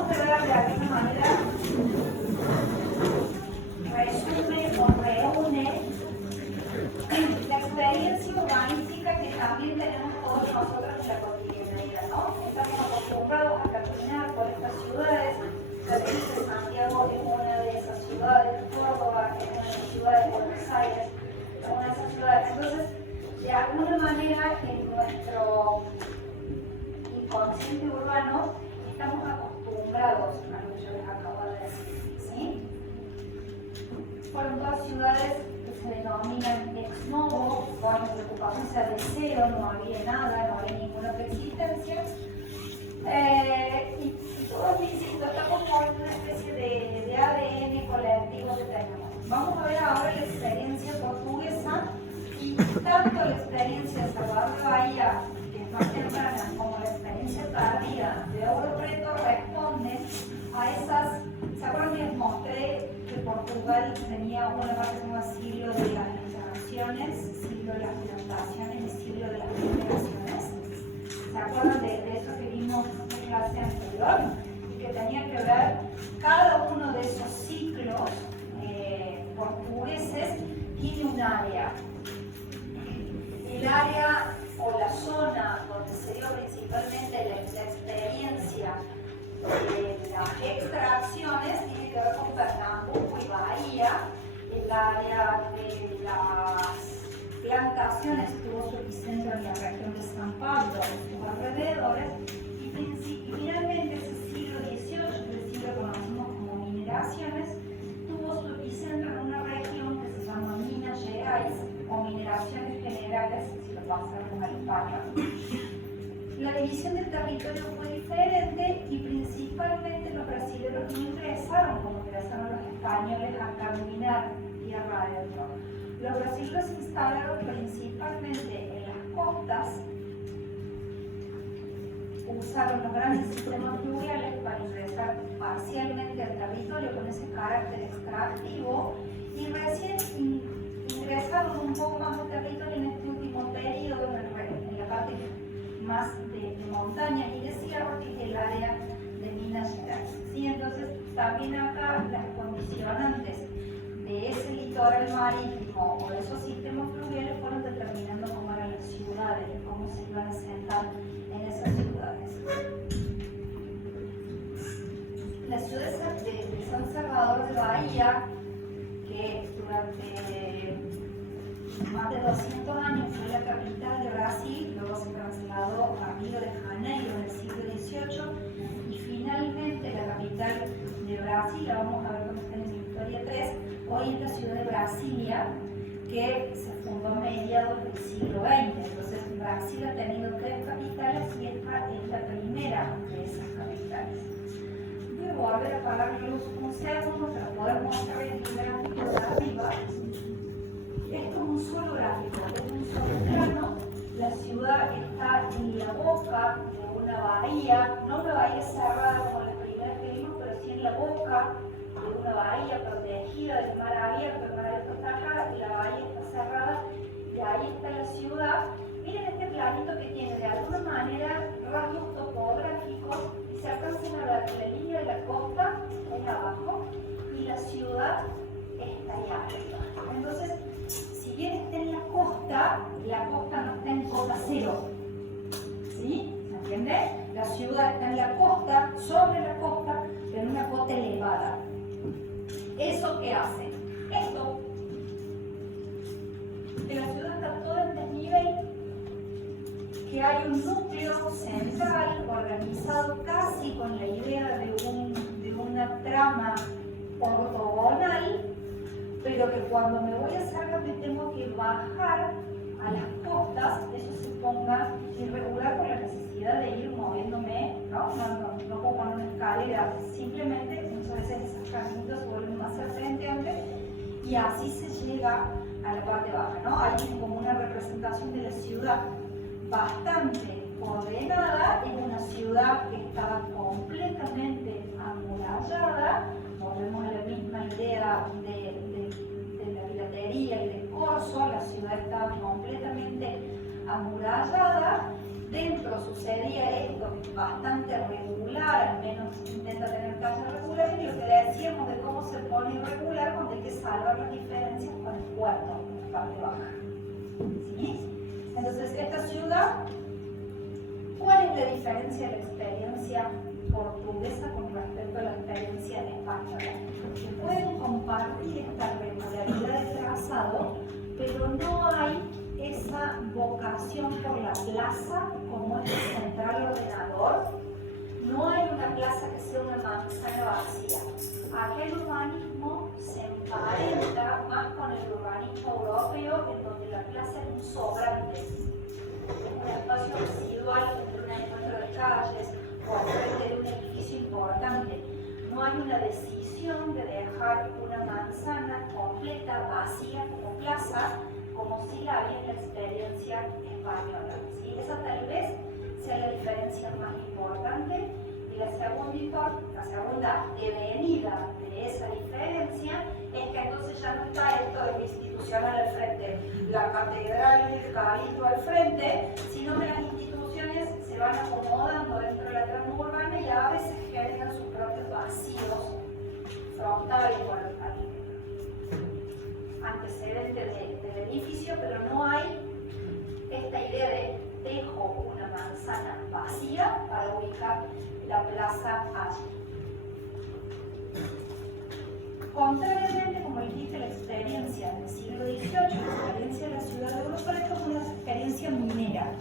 vamos a ver de alguna manera, resume o reúne la experiencia urbanística que también tenemos todos nosotros en la cotidianidad, ¿no? Estamos acostumbrados a caminar por estas ciudades. La provincia de Santiago es una de esas ciudades, Córdoba es una de esas ciudades, Buenos Aires es una de esas ciudades. Entonces, de alguna manera, en nuestro inconsciente urbano estamos acostumbrados a lo que yo les acabo de decir, ¿sí? Fueron todas ciudades que se denominan ex novo, cuando la ocupación sea de cero, no había nada, no había ninguna preexistencia. Y todos, insisto, estamos con una especie de ADN colectivo que tenemos. Vamos a ver ahora la experiencia portuguesa y tanto la experiencia de Salvador de Bahía, que es más temprana, como la experiencia tardía de Ouro Preto responden a esas. ¿Se acuerdan que les mostré que Portugal tenía una parte que se llama siglo de las migraciones, siglo de las plantaciones y siglo de las migraciones? ¿Se acuerdan de eso que vimos en la clase anterior? Y que tenía que ver cada uno de esos ciclos portugueses tiene un área. El área o la zona donde se dio principalmente la experiencia de las extracciones tiene que ver con Pernambuco y Bahía. El área de las plantaciones tuvo su epicentro en la región de San Pablo, en sus alrededores, y finalmente ese siglo XVIII, que el siglo conocemos como mineraciones, tuvo su epicentro en una región que se llama Minas Gerais, o mineraciones generales, si lo pasamos al español. La división del territorio fue diferente y principalmente los brasileños no ingresaron como ingresaron los españoles a caminar tierra adentro. Los brasileños se instalaron principalmente en las costas, usaron los grandes sistemas fluviales para ingresar parcialmente al territorio con ese carácter extractivo y recién ingresaron un poco más al territorio en este último periodo, en la parte más de montaña y de sierra, que es el área de Minas Gerais. ¿Sí? Entonces, también acá las condicionantes de ese litoral marítimo o de esos sistemas fluviales fueron determinando cómo eran las ciudades, cómo se iban a sentar en esas ciudades. La ciudad de San Salvador de Bahía, que durante más de 200 años fue la capital de Brasil, luego se trasladó a Río de Janeiro en el siglo XVIII y finalmente la capital de Brasil, la vamos a ver cuando está en Victoria 3, hoy es la ciudad de Brasilia, que se fundó a mediados del siglo XX. Entonces Brasil ha tenido 3 capitales y esta es la primera de esas capitales. Voy a volver a apagar la luz un segundo para poder mostrar el gráfico de arriba. Es como un solo gráfico, es un solo plano. La ciudad está en la boca de una bahía, no una bahía cerrada como las primeras que vimos, pero sí en la boca de una bahía protegida del mar abierto. El mar abierto está acá y la bahía está cerrada y ahí está la ciudad. Miren este planito que tiene de alguna manera rasgos topográficos y se alcanzan a ver que la línea de la costa está ahí abajo y la ciudad está ahí arriba. Entonces, si bien está en la costa no está en cota cero. ¿Sí? ¿Se entiende? La ciudad está en la costa, sobre la costa, pero en una cota elevada. ¿Eso qué hace? Esto, que la ciudad está toda en desnivel, que hay un núcleo central organizado casi con la idea de una trama ortogonal, pero que cuando me voy a Salga me tengo que bajar a las costas, eso se ponga irregular por la necesidad de ir moviéndome, no puedo poner una escalera, simplemente muchas veces esas caminitos se vuelven más serpenteantes y así se llega a la parte baja, ¿no? Hay como una representación de la ciudad bastante ordenada, es una ciudad que estaba completamente amurallada. Volvemos a la misma idea de la piratería y del corso. La ciudad estaba completamente amurallada. Dentro sucedía esto bastante regular, al menos intenta salvar las diferencias con el puerto, en la parte baja. ¿Sí? Entonces, esta ciudad, ¿cuál es la diferencia de la experiencia portuguesa con respecto a la experiencia española? Que pueden compartir esta regularidad de trazado, pero no hay esa vocación por la plaza como es el central ordenador. No hay una plaza que sea una manzana vacía. Aquel urbanismo se emparenta más con el urbanismo europeo, en donde la plaza es un sobrante, un espacio residual entre un encuentro de calles o al frente de un edificio importante. No hay una decisión de dejar una manzana completa, vacía como plaza, como si la había en la experiencia española. ¿Sí? Esa tal vez sea la diferencia más importante. Y la segunda devenida de esa diferencia es que entonces ya no está esto de lo institucional al frente, la catedral y el cabildo al frente, sino que las instituciones se van acomodando dentro de la trama urbana y a veces generan sus propios vacíos frontales con el antecedente del edificio, pero no hay esta idea de dejo una manzana vacía para ubicar la plaza allí. Contrariamente, como dijiste, la experiencia del siglo XVIII, la experiencia de la ciudad de Europa, esto es una experiencia minera.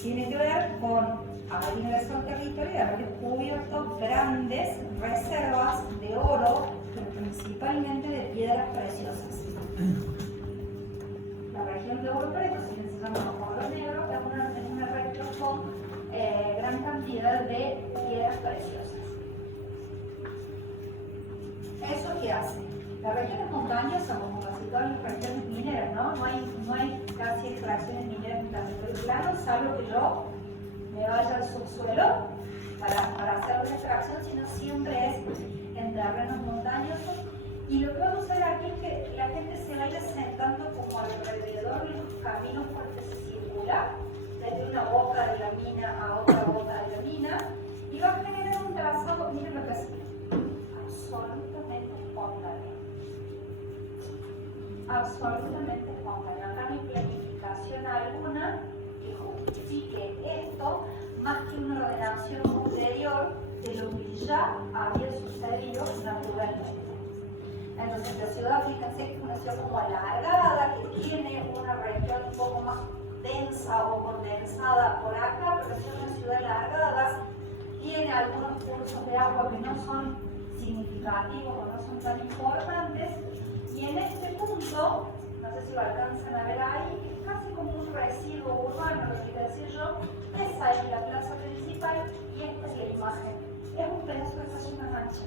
Tiene que ver con haber ingresado al territorio y haber descubierto grandes reservas de oro, pero principalmente de piedras preciosas. La región de Oro Preto, que se llama Oro Negro, es una región con gran cantidad de piedras preciosas. ¿Eso qué hace? La región es montañosa, como casi todas las regiones mineras, ¿no? No hay casi extracciones mineras en territorio plano, salvo que yo me vaya al subsuelo para hacer una extracción, sino siempre es en terrenos montañosos. Y lo que vamos a ver aquí es que la gente se va a ir asentando como alrededor de los caminos por los que se circula, desde una boca de la mina a otra boca de la mina, y va a generar un trazado, miren lo que es, absolutamente espontáneo. Absolutamente espontáneo. Acá no hay planificación alguna que justifique esto, más que una ordenación posterior de lo que ya había sucedido naturalmente. Entonces la ciudad, fíjense que es una ciudad como alargada, que tiene una región un poco más densa o condensada por acá, pero es una ciudad alargada, tiene algunos cursos de agua que no son significativos o no son tan importantes, y en este punto, no sé si lo alcanzan a ver ahí, es casi como un residuo urbano, lo que quiero decir yo, es ahí la plaza principal y esta es la imagen. Es un pedazo de esta zona ancha,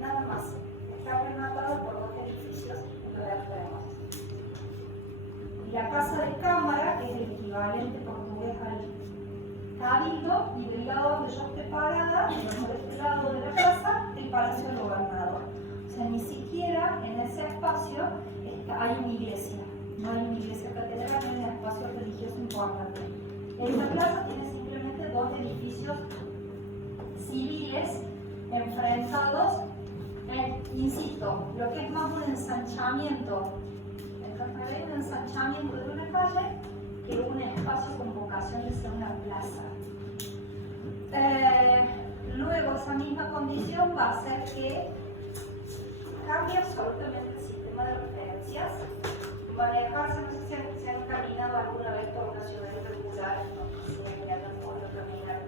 nada más. Está rematado por dos edificios en lo de alrededor. Y la casa de cámara, que es el equivalente portugués al cabildo, y del lado donde yo esté parada, por este lado de la casa, el palacio del gobernador. O sea, ni siquiera en ese espacio hay una iglesia. No hay una iglesia catedral, no hay un espacio religioso importante. Esta plaza tiene simplemente dos edificios civiles enfrentados. Insisto, lo que es más un ensanchamiento, hay un ensanchamiento de una calle que un espacio con vocación de ser una plaza. Luego esa misma condición va a hacer que cambie absolutamente el sistema de referencias. Manejarse, no sé si se han caminado alguna vez por una ciudad irregular, no sé si hayan podido caminar.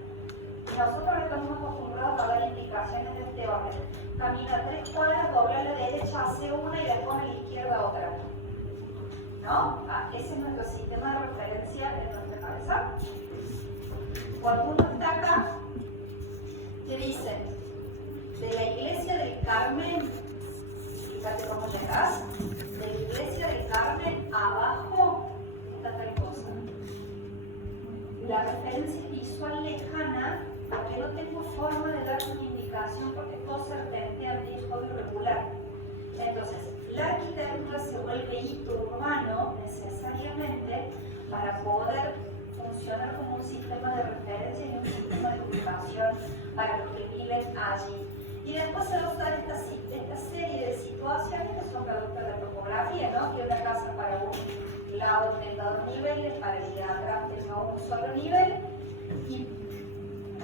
Nosotros estamos acostumbrados a dar indicaciones de este orden. Camina 3 cuadras, dobla a la derecha, hace una y después a la izquierda otra. ¿No? Ese es nuestro sistema de referencia en nuestra cabeza. Cuando uno está acá, ¿qué dice? De la iglesia del Carmen, fíjate cómo llegás, de la iglesia del Carmen abajo está tal cosa. La referencia es visual lejana, porque no tengo forma de dar una indicación porque todo serpenteante y todo irregular. Entonces, la arquitectura se vuelve hito urbano necesariamente para poder funcionar como un sistema de referencia y un sistema de ubicación para los que viven allí. Y después se va a usar esta serie de situaciones que son topografía, ¿no? Que una casa para un lado tenga 2 niveles, para el de atrás tenga un solo nivel, y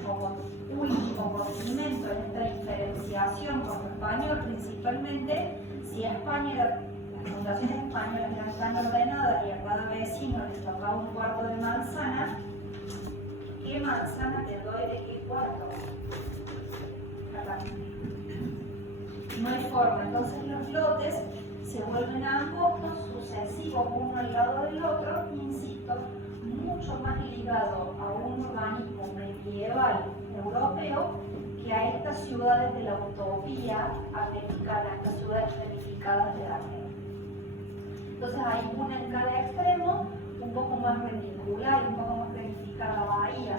como último condimento en esta diferenciación con lo español principalmente, si España era, las fundaciones españolas eran tan ordenadas y a cada vecino les tocaba un cuarto de manzana, ¿qué manzana te doy de qué cuarto? No hay forma, entonces los lotes se vuelven angostos, sucesivos uno al lado del otro, insisto, mucho más ligado a un urbanismo medieval europeo que a estas ciudades de la utopía americana, estas ciudades planificadas de Armenia. Entonces hay una en cada extremo, un poco más reticular, un poco más planificada Bahía,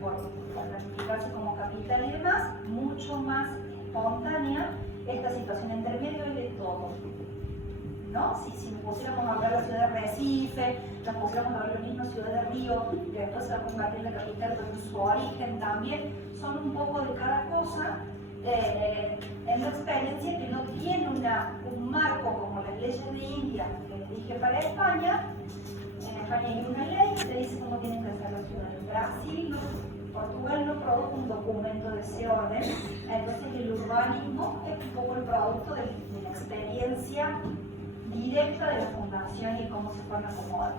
por planificarse como capital y demás, mucho más espontánea. Esta situación entre medio y de todo, ¿no? Si nos pusiéramos a hablar de la ciudad de Recife, nos pusiéramos a hablar de la misma ciudad de Río, que después se va a convertir en la capital, pero en su origen también, son un poco de cada cosa, en una experiencia que no tiene un marco como las leyes de India que les dije para España. En España hay una ley que te dice cómo tienen que ser las ciudades. Brasil no. Portugal no produjo un documento de ese orden, entonces el urbanismo es un poco el producto de la experiencia directa de la fundación y cómo se fueron acomodando.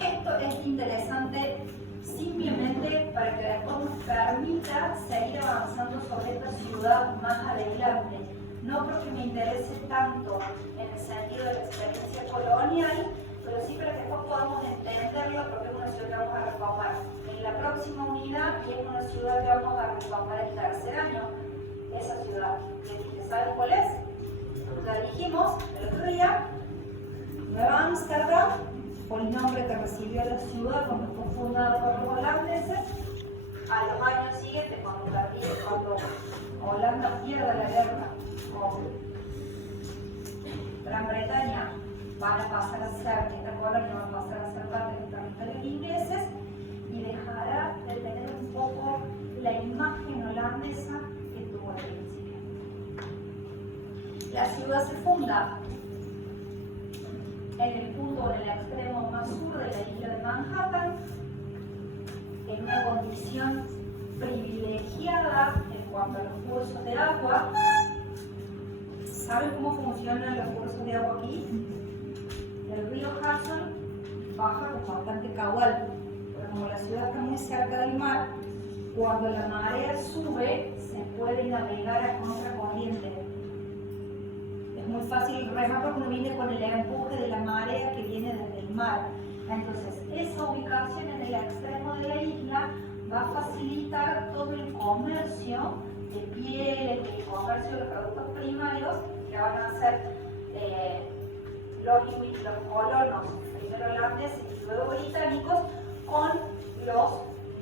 Esto es interesante simplemente para que después nos permita seguir avanzando sobre esta ciudad más adelante. No porque me interese tanto en el sentido de la experiencia colonial, pero sí para que después podamos entenderlo, porque es una ciudad que vamos a retomar en la próxima unidad y es una ciudad que vamos a retomar el tercer año. Esa ciudad, ¿saben cuál es? La dijimos el otro día. Nueva Ámsterdam fue el nombre que recibió la ciudad cuando fue fundada por los holandeses. A los años siguientes, cuando Holanda pierde la guerra con Gran Bretaña, van a pasar a ser, esta colonia va a pasar a ser parte de los territorios ingleses y dejará de tener un poco la imagen holandesa que tuvo al principio. La ciudad se funda en el punto, en el extremo más sur de la isla de Manhattan, en una condición privilegiada en cuanto a los cursos de agua. ¿Saben cómo funcionan los cursos de agua aquí? El río Hudson baja con bastante caudal, pero como la ciudad está muy cerca del mar, cuando la marea sube, se puede navegar a contracorriente. Es muy fácil remar porque uno viene con el empuje de la marea que viene desde el mar. Entonces, esa ubicación en el extremo de la isla va a facilitar todo el comercio de pieles, el comercio de productos primarios que van a ser los colonos, primero holandeses y luego británicos, con los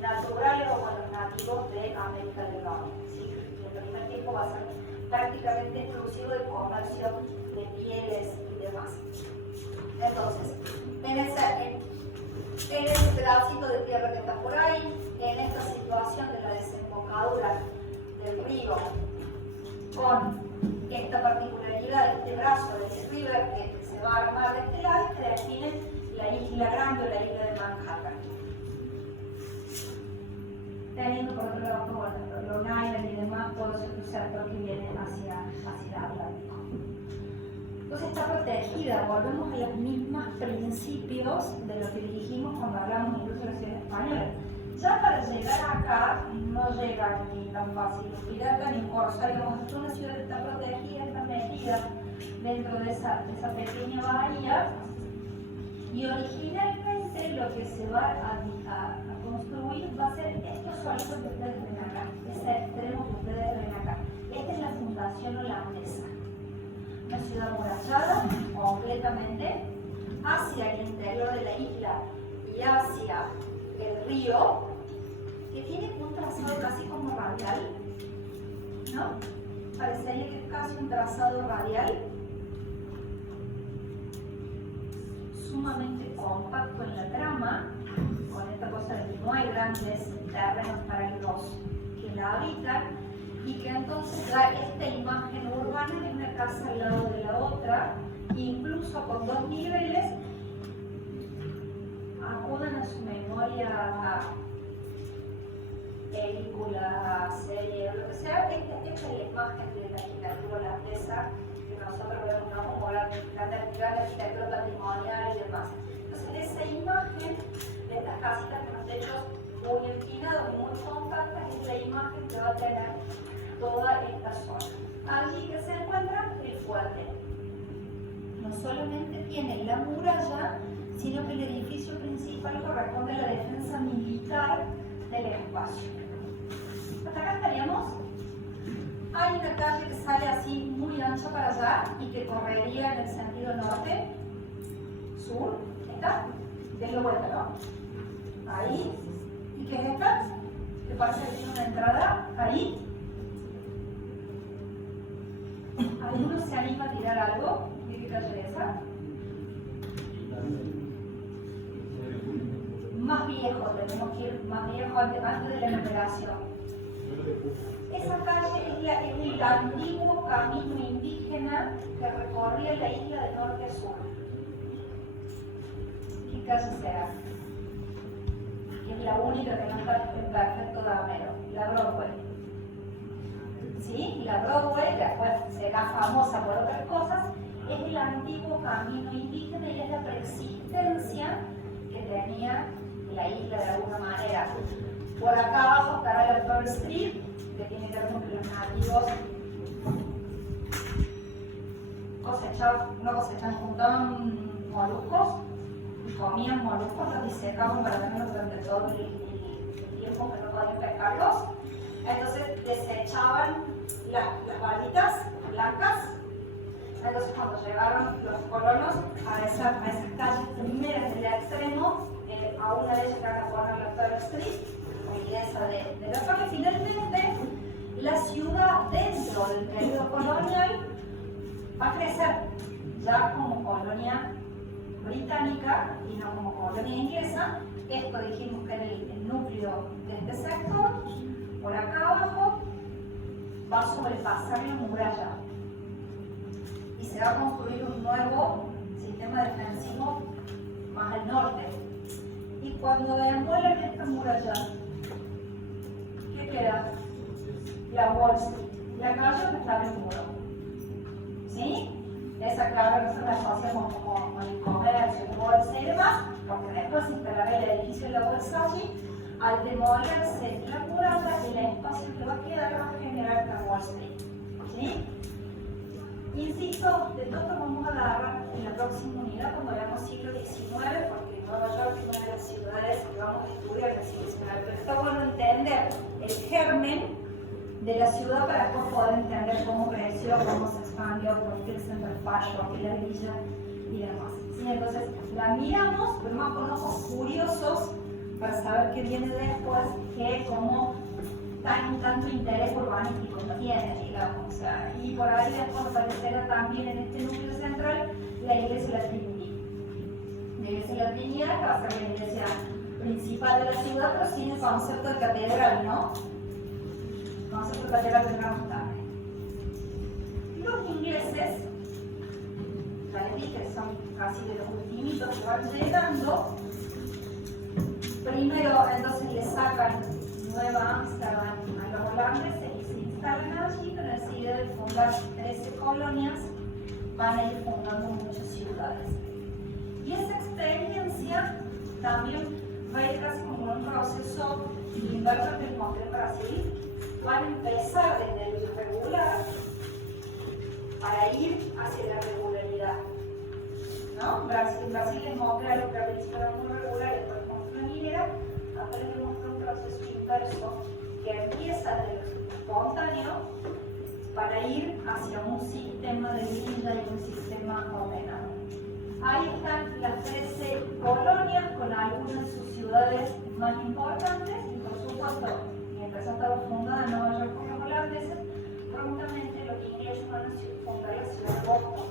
naturales o con los nativos de América del Norte. ¿Sí? En el primer tiempo va a ser prácticamente exclusivo del comercio de pieles y demás. Entonces, en ese pedacito de tierra que está por ahí, en esta situación de la desembocadura del río, con esta particularidad, este brazo del river que se va a armar de este lado, que define la isla grande o la isla de Manhattan. Teniendo por otro lado, bueno, Long Island y demás, todo ese sector que viene hacia Atlántico. Entonces está protegida, volvemos a los mismos principios de lo que dijimos cuando hablamos incluso de la ciudad española. Ya para llegar acá no llega ni tan fácil los piratas ni corsarios. Es una ciudad que está protegida, está metida dentro de esa pequeña bahía, y originalmente lo que se va a construir va a ser estos solitos que ustedes ven acá, ese extremo que ustedes ven acá. Esta es la fundación holandesa. Una ciudad amurallada completamente hacia el interior de la isla y hacia el río, que tiene un trazado casi como radial, ¿no? Parecería que es casi un trazado radial, sumamente compacto en la trama, con esta cosa de que no hay grandes terrenos para los que la habitan, y que entonces da esta imagen urbana de una casa al lado de la otra, incluso con 2 niveles, acudan a su memoria películas, series, lo que sea. Esta es la imagen de la arquitectura holandesa que nosotros vemos, ¿no?, como la arquitectura patrimonial y demás. Entonces, esa imagen de estas casitas con los techos muy empinados y muy compactas es la imagen que va a tener toda esta zona. Allí que se encuentra el fuerte. No solamente tiene la muralla, sino que el edificio principal corresponde a la defensa militar del espacio. Hasta acá estaríamos. Hay una calle que sale así muy ancha para allá y que correría en el sentido norte, sur. ¿Esta? Denle vuelta, ¿no? Ahí. ¿Y qué es esta? Que parece que tiene una entrada ahí. ¿Alguno se anima a tirar algo? ¿De qué calle es esa? Más viejo, tenemos que ir más viejo antes de la numeración. Esa calle es el antiguo camino indígena que recorría la isla de norte a sur. ¿Qué calle será? Es la única que no está en perfecto damero, la Broadway. ¿Sí? La Broadway, que después será famosa por otras cosas, es el antiguo camino indígena y es la preexistencia que tenía la isla de alguna manera. Por acá abajo estará la Pearl Street, que tiene que ver con que los nativos juntaban moluscos y comían moluscos, los disecaban para tenerlos durante todo el tiempo que no podían pescarlos. Entonces desechaban las balitas blancas. Entonces cuando llegaron los colonos a esas calles primeras del extremo, a una de ellas que van a poner la Pearl Street, evidencia de la zona. Finalmente, la ciudad dentro del periodo colonial va a crecer ya como colonia británica y no como colonia inglesa. Esto dijimos que era el núcleo de este sector. Por acá abajo va a sobrepasar la muralla y se va a construir un nuevo sistema defensivo más al norte. Y cuando demuelan esta muralla, ¿qué queda? La Wall Street, la calle donde estaba el muro. ¿Sí? Esa clave nosotros la asociamos con el comercio, el bolsa y demás, porque después se instalará el edificio de la bolsa allí. Al demolerse la muralla, el espacio que va a quedar va a generar la Wall Street. ¿Sí? Insisto, de todo vamos a agarrar en la próxima unidad cuando veamos siglo XIX, porque Nueva York es una de las ciudades que vamos a estudiar en el siglo XIX. Pero está bueno entender el germen de la ciudad para después poder entender cómo creció, cómo se expandió, por qué el Central Park, por qué la villa y demás. ¿Sí? Entonces la miramos, pero más con ojos curiosos para saber qué viene después, que como tanto interés urbanístico no tiene, digamos. O sea, y por ahí después aparecerá también en este núcleo central la iglesia de la Trinidad. La iglesia de la Trinidad, que va a ser la iglesia principal de la ciudad, pero sin el concepto de catedral, ¿no? El concepto de catedral tendremos también. Los ingleses, ya les dije, son casi de los ultimitos que van llegando. Primero, entonces le sacan Nueva Ámsterdam a los holandeses y se instalan allí con la idea de fundar 13 colonias, van a ir fundando muchas ciudades. Y esa experiencia también va a ir casi como un proceso inverso que mostré en Brasil. Van a empezar desde lo irregular para ir hacia la regularidad. ¿No? Brasil les mostré lo que al principio era muy regular y después mostró una hilera. Acá les muestro un proceso inverso que empieza de lo espontáneo para ir hacia un sistema de vida y un sistema ordenado. Ahí están las 13 colonias con algunas de sus ciudades más importantes y por supuesto, mientras ha estado fundada Nueva York por los holandeses, prontamente los ingleses van a fundar la ciudad de Boston.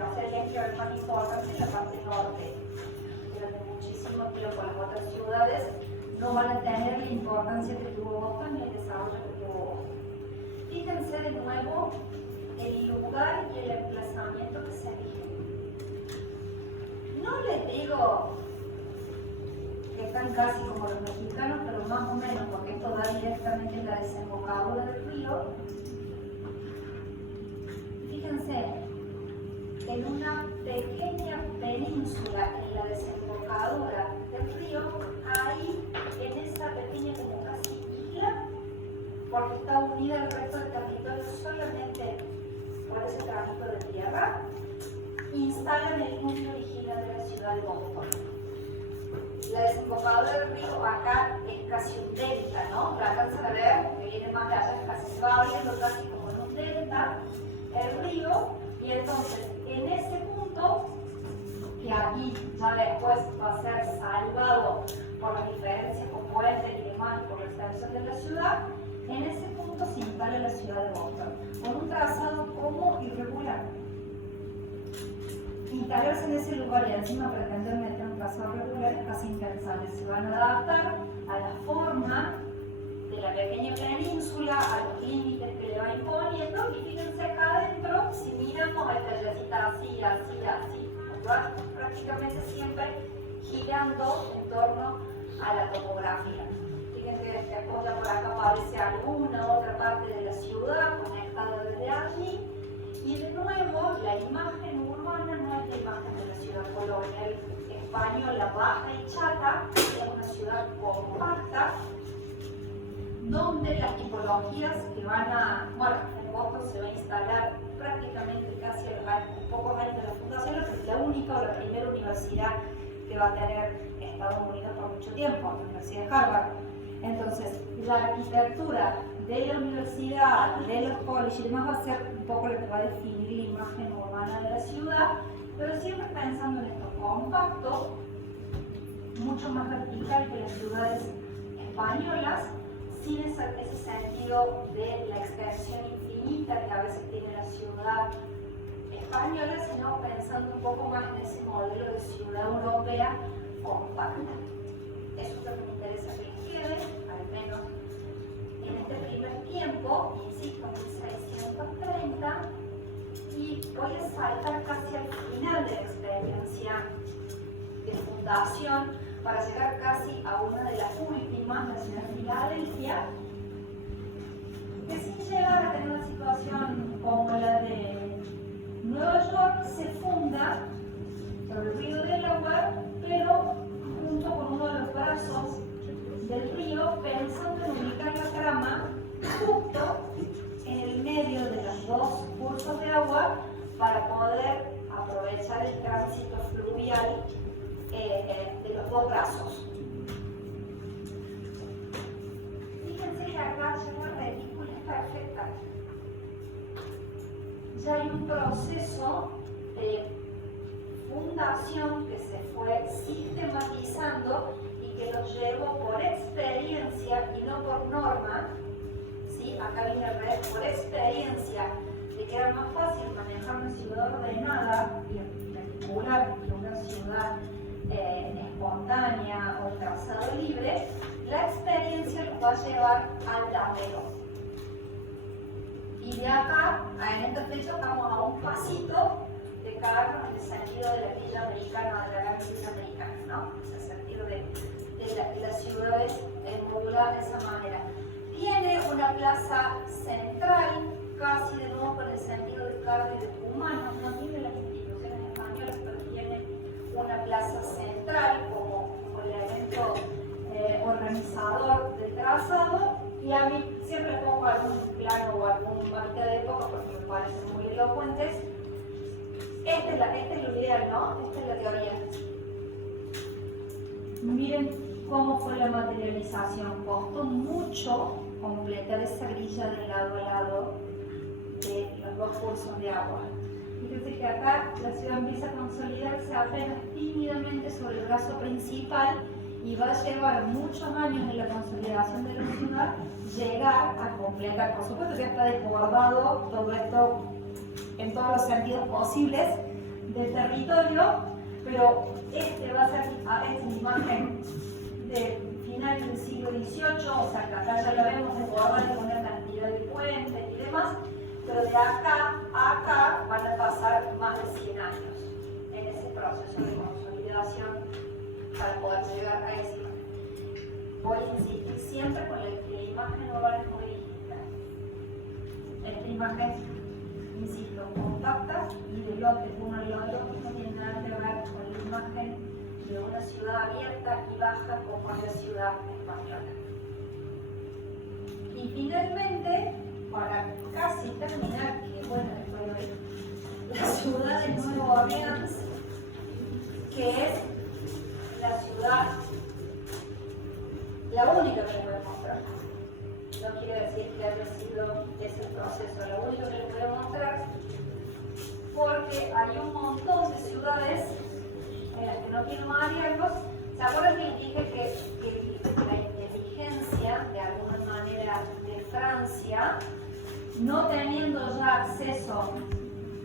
Va a ser el enclave más importante en la parte norte. Durante muchísimo tiempo las otras ciudades no van a tener la importancia que tuvo Boston y el desarrollo que tuvo Boston. Fíjense de nuevo el lugar y el emplazamiento que se elige. No les digo que están casi como los mexicanos, pero más o menos, porque esto va directamente en la desembocadura del río. Fíjense, en una pequeña península en la desembocadura del río, ahí en esa pequeña como casi isla, porque está unida al resto del territorio solamente por ese trayecto de tierra, instalan el núcleo original de la ciudad de Boston. La desembocadura del río acá es casi un delta, ¿no? La alcanzan a ver, que viene más de allá, casi se va abriendo casi como en un delta el río, y entonces en ese punto, que aquí ya después va a ser salvado por las diferencias con puentes y demás, por la extensión de la ciudad, en ese punto se instala la ciudad de Boston, con un trazado como irregular. Instalarse en ese lugar y encima pretender meter un trazado regular es casi impensable. Se van a adaptar a la forma de la pequeña península, a los límites que le va imponiendo, y fíjense acá adentro, si miramos hay callecitas así, así, así, va prácticamente siempre girando en torno a la topografía. Fíjense que después ya por acá aparece alguna otra parte de la ciudad conectada desde allí, y de nuevo la imagen urbana no es la imagen de la ciudad colonial española baja y chata, es una ciudad compacta, donde las tipologías que van a, bueno, en Boston se va a instalar prácticamente casi a los pocos años de la fundación, porque es la única o la primera universidad que va a tener Estados Unidos por mucho tiempo, la Universidad de Harvard. Entonces, la arquitectura de la universidad, de los colleges y demás va a ser un poco lo que va a definir la imagen urbana de la ciudad, pero siempre pensando en esto compacto, mucho más vertical que las ciudades españolas, sin ese sentido de la extensión infinita que a veces tiene la ciudad española, sino pensando un poco más en ese modelo de ciudad europea compacta. Eso es lo que me interesa que les quede, al menos en este primer tiempo, insisto, 1630, y voy a saltar casi al final de la experiencia de fundación para llegar casi a una de las últimas, la ciudad de Filadelfia, que sin llegar a tener una situación como la de Nueva York, se funda sobre el río Delaware, pero junto con uno de los brazos del río, pensando en ubicar la trama justo en el medio de los dos cursos de agua para poder aprovechar el tránsito fluvial de los dos brazos. Fíjense que acá ya la película es perfecta. Ya hay un proceso de fundación que se fue sistematizando y que lo llevó por experiencia y no por norma. ¿Sí? Acá viene el red por experiencia de que era más fácil manejar una ciudad ordenada y particular que una ciudad espontánea o trazado libre. La experiencia los va a llevar al tapero. Y de acá, en esta fecha, estamos a un pasito de caernos en el sentido de la villa americana, de la gran villa americana, ¿no? En el sentido de las ciudades moduladas de esa manera. Tiene una plaza central, casi de nuevo con el sentido de carga y de humanos, no tiene las instituciones españolas, pero tiene una plaza central como elemento organizador del trazado, y a mí siempre pongo algún plano o algún mapita de época porque me parecen muy elocuentes. Este es lo ideal, ¿no? Esta es la teoría. Miren cómo fue la materialización. Costó mucho completar esa grilla de lado a lado de los dos cursos de agua. Fíjense que acá la ciudad empieza a consolidarse apenas tímidamente sobre el brazo principal y va a llevar muchos años en la consolidación de la ciudad llegar a completar. Por supuesto que está desbordado todo esto en todos los sentidos posibles del territorio, pero este va a ser esta imagen de final del siglo XVIII, o sea que acá ya lo vemos desbordar con una cantidad de puentes y demás, pero de acá a acá van a pasar más de 100 años en ese proceso de consolidación para poder llegar a ese imagen. Voy a insistir siempre con que la imagen global es muy distinta. Esta imagen, insisto, compacta y de lote, uno y otro no tiene nada que ver con la imagen de una ciudad abierta y baja como es la ciudad española. Y finalmente, para casi terminar, que bueno, después de la ciudad de Nueva Orleans, que es la ciudad, la única que les voy a mostrar. No quiere decir que haya sido ese proceso, la única que les voy a mostrar, porque hay un montón de ciudades en las que no tienen marianos. ¿Se acuerdan que les dije que la inteligencia, de alguna manera, de Francia, no teniendo ya acceso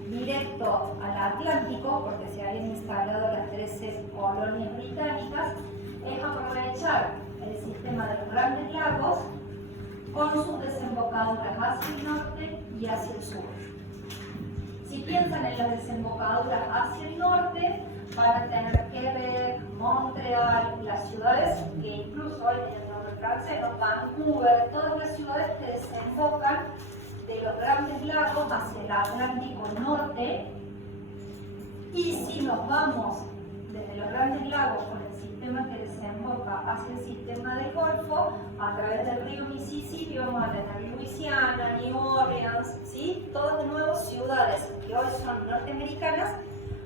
directo al Atlántico, porque se habían instalado las 13 colonias británicas, es aprovechar el sistema de los grandes lagos con sus desembocaduras hacia el norte y hacia el sur. Si piensan en las desembocaduras hacia el norte, van a tener que ver Montreal, las ciudades que incluso hoy tienen nombre francés, Vancouver, todas las ciudades que desembocan de los grandes lagos hacia el Atlántico norte. Y si nos vamos desde los grandes lagos con el sistema que desemboca hacia el sistema del Golfo, a través del río Mississippi, vamos a tener Luisiana, New Orleans, ¿sí? Todas de nuevo ciudades que hoy son norteamericanas,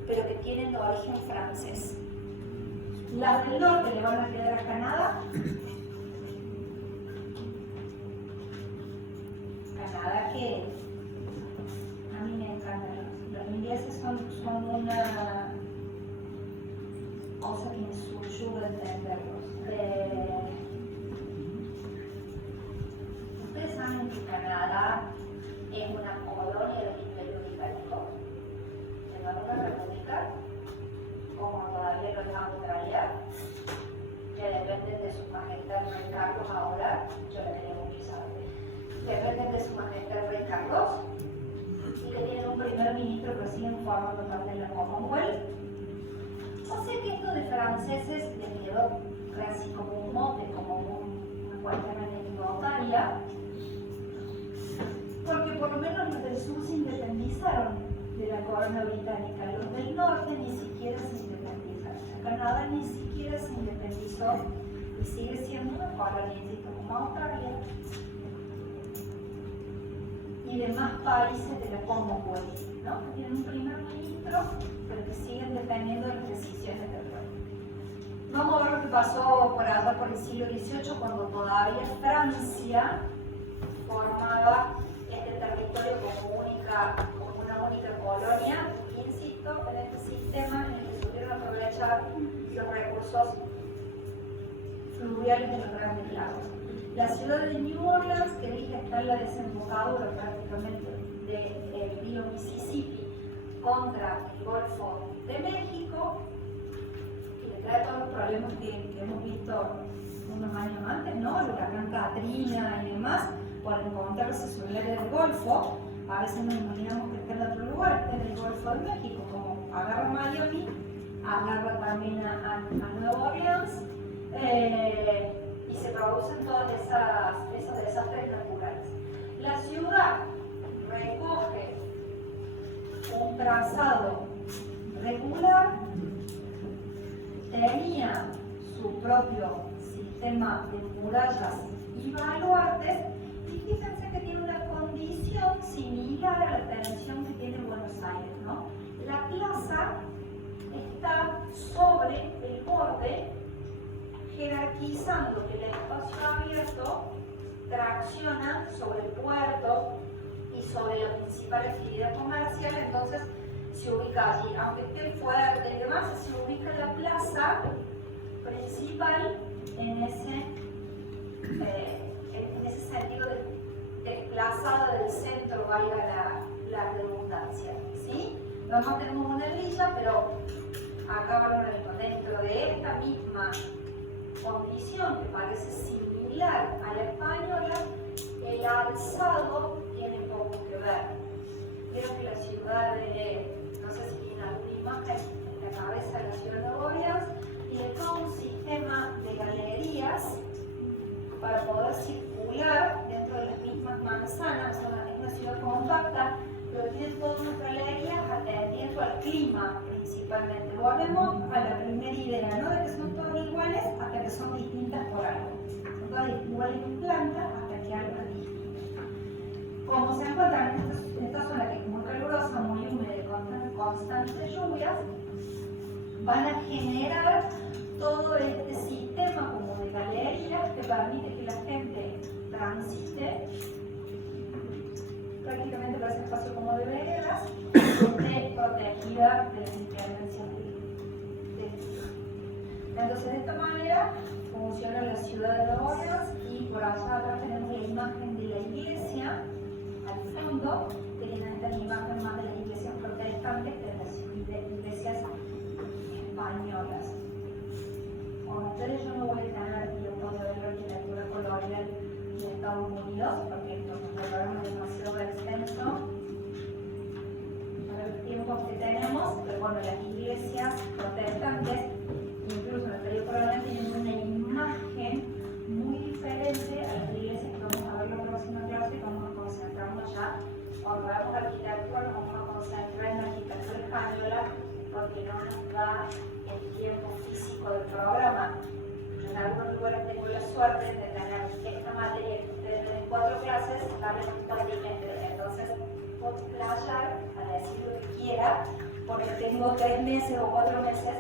pero que tienen origen francés. Las del norte le van a quedar a Canadá. Canadá que a mí me encanta. Los ingleses son una cosa que me subyuga entenderlos. Ustedes saben que Canadá es una colonia del Imperio Británico, de la nueva república, como todavía lo es Australia, que dependen de su majestad el rey Carlos ahora. Yo le tenía mucho saber. Dependen de su majestad el rey Carlos y que tienen un primer ministro que siguen formando parte de la Commonwealth. O sea que esto de franceses les quedó casi como un mote, como una cuestión anecdotaria, porque por lo menos los del sur se independizaron de la corona británica, los del norte ni siquiera se independizaron. Canadá ni siquiera se independizó y sigue siendo una colonia como Australia y demás países de la Commonwealth, ¿no? Que tienen un primer ministro, pero que siguen dependiendo de las decisiones del rey. Vamos a ver lo que pasó por allá por el siglo XVIII, cuando todavía Francia formaba este territorio como una única colonia, insisto, en este sistema en el que pudieron aprovechar los recursos fluviales de los grandes lagos. La ciudad de New Orleans, que dije está en la desembocadura prácticamente del río Mississippi contra el Golfo de México, y le trae todos los problemas que hemos visto unos años antes, ¿no? El huracán Katrina y demás, por encontrarse sobre el área del Golfo. A veces nos imaginamos que está en otro lugar, está en el Golfo de México, como agarra Miami, agarra también a Nueva Orleans, y se producen todas esos desastres naturales. La ciudad recoge un trazado regular, tenía su propio sistema de murallas y baluartes, y fíjense que tiene una condición similar a la tensión que tiene Buenos Aires, ¿no? La plaza está sobre el borde, jerarquizando que el espacio abierto tracciona sobre el puerto y sobre la principal actividad comercial. Entonces se ubica allí, aunque esté fuerte y demás, se ubica la plaza principal en ese sentido de desplazada del centro, valga la redundancia, ¿sí? Nosotros tenemos una villa, pero acá dentro de esta misma condición que parece similar calzado tiene poco que ver. Creo que la ciudad de, no sé si tiene alguna imagen en la cabeza, la ciudad de Orleans, tiene todo un sistema de galerías para poder circular dentro de las mismas manzanas. Es una ciudad compacta, pero tiene todas unas galerías atendiendo al clima principalmente. Volvemos a la primera idea, ¿no? De que son todas iguales hasta que son distintas por algo. Son todas iguales en planta hasta que algo es distinto. Como se encuentran en esta zona que es muy calurosa, muy húmeda y con constantes lluvias, van a generar todo este sistema como de galerías que permite que la gente transite prácticamente por ese espacio como de veredas, esté protegida de las inclemencias del clima. Entonces, de esta manera funciona la ciudad de Orleans, y por allá acá tenemos la imagen de la iglesia al fondo, que tiene esta imagen más de las iglesias protestantes que de las iglesias españolas. Con ustedes yo no voy a tener tiempo de ver la arquitectura colonial de Estados Unidos, porque nuestro programa es demasiado extenso para los tiempos que tenemos, pero bueno, las iglesias protestantes, incluso en el periodo colonial, tienen una imagen muy diferente a las iglesias que vamos a ver en la próxima clase, y vamos a concentrarnos ya. Cuando veamos arquitectura, nos vamos a concentrar en la arquitectura española, porque no nos da el tiempo físico del programa. Yo en algunos lugares tengo la suerte de tener esta materia que ustedes ven en 4 clases, darle un cuatrimestre. Entonces, puedo playar a decir lo que quiera, porque tengo 3 meses o 4 meses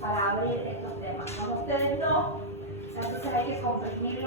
para abrir estos temas. Como ustedes no, entonces hay que comprimir